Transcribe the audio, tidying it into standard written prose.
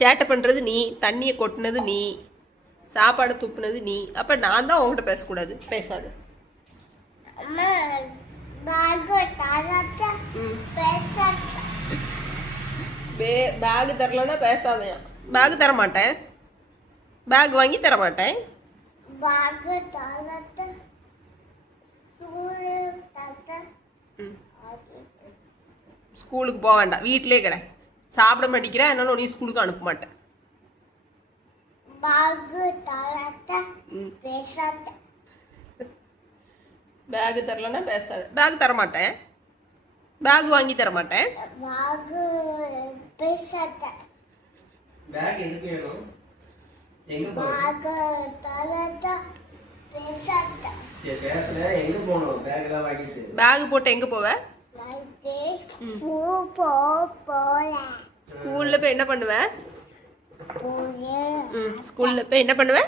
சேட்டை பண்ணுறது நீ, தண்ணியை கொட்டினது நீ, சாப்பாடு துப்புனது நீ. அப்போ நான் தான் உங்ககிட்ட பேசக்கூடாது. பேசாது. பேக் தரலன்னா பேசாதையா. பேக் தர மாட்டேன். பேக் வாங்கி தர மாட்டேன். ஸ்கூலுக்கு போக வேண்டாம், வீட்டிலே கடை. சாப்பிட மாட்டேங்கிறேன், அதனால உன்னையும் ஸ்கூலுக்கு அனுப்ப மாட்டேன். பேக் தரலன்னா பேசாத. பேக் தர மாட்டேன். பேக் வாங்கி தர மாட்டேன். பேக் எதுக்கு வேணும்? எங்க போகணும்? பேக் போட்டு எங்க போவ? ஸ்கூல்ல போய் என்ன பண்ணுவ? ஸ்கூல்ல போய் என்ன பண்ணுவ?